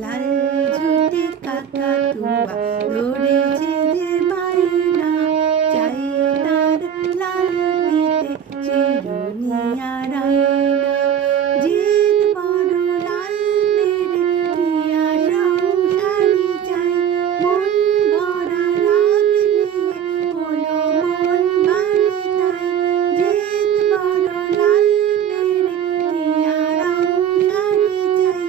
লাল ঝুঁটি কাকাতুয়া ধরেছে যে বাইনা, চাই তার লাল পিতে চিরুনিয়ার আয়না। জিদ বড় লাল পেরে টিয়া সংসারী চাই, মন ভরা রাগ নিয়ে হলো মন বাড়ি তাই। জিদ বড় লাল পেরে টিয়া সংসারী চাই,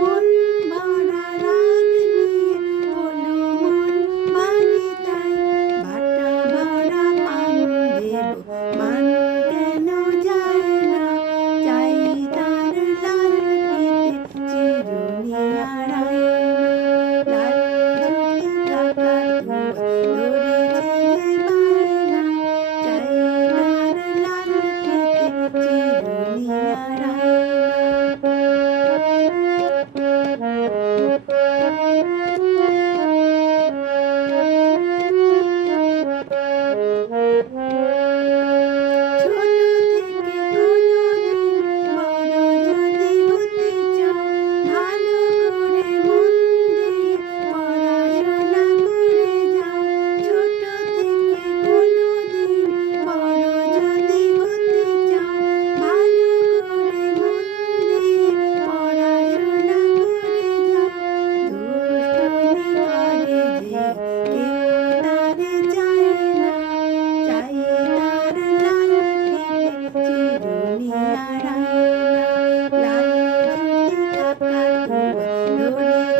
মন ভরা রাগ নিয়ে হলো মন বাড়ি তাই। বাটা ভরা পান দেব মান কেন যায় না, চাই তার লাল পিতে চিরুনিয়ার আয়না। লাল ঝুঁটি কাকাতুয়া ধরেছে যে বাইনা, চাই তার লাল পিতে চিরুনিয়ার চিরুনিয়ার আয়না। লাল ঝুঁটি কাকাতুয়া ধরেছে